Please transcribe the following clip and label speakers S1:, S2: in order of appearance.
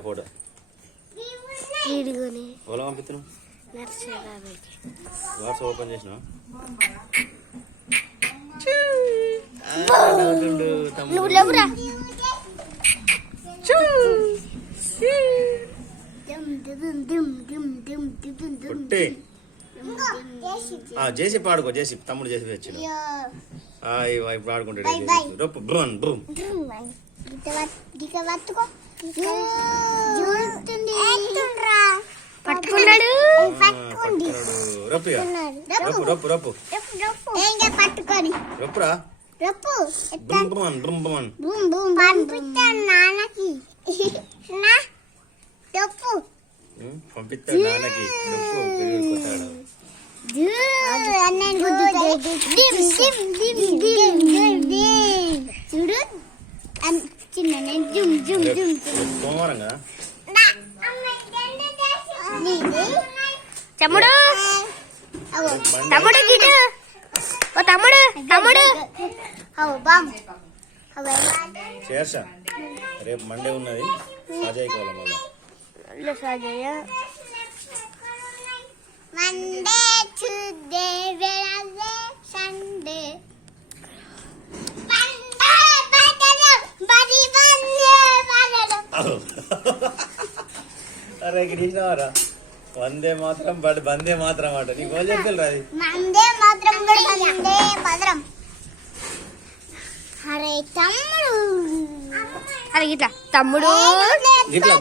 S1: Photo. ఎవరో పంపిస్తున్నావు WhatsApp open చేసిన? జేసీ పాడుకో జేసీ. తమ్ముడు చేసి వచ్చిన ఇప్పుడు ఆడుకుంటాడు. రొప్పు బ్రూన్ బ్రూమ్ రొప్పు రొప్పు రొప్పు రొప్పు
S2: పట్టుకొని
S1: రొప్పురా
S2: రప్పు
S1: బ్రూమ్ బ్రూమ్ బ్రూమ్ బ్రూమ్
S2: బూమ్ బూమ్ పంపిస్తాను నాన్నకి నా రప్పు
S1: పంపిస్తాడు నాన్నకి రొప్పు పెరిగి కొట్టాడు
S2: చూడు అన్- చిన్న నేను జుమ్ జుమ్
S1: రేపు
S2: జుమ్
S1: రేపు సోమవారం కదా
S2: తమ్ముడు
S1: రేపు మండే.
S2: తమ్ముడు గిడు ఓ తమ్ముడు తమ్ముడు. అవు బామ్. అవే
S1: చేర్చా రేపు మండే ఉన్నది. అజయ్ కోలం మళ్ళీ?
S2: సాజయ్య మండే ట్యూస్డే వెనస్డే సండే.
S1: అరే కృష్ణవారా వందే మాత్రం బట్ బందే మాత్రం అంట. నీకు వాళ్ళు అది
S2: మండే మాత్రం మండే మాత్రం. అరే తమ్ముడు. అరే ఇట్లా తమ్ముడు.
S1: ఇట్లా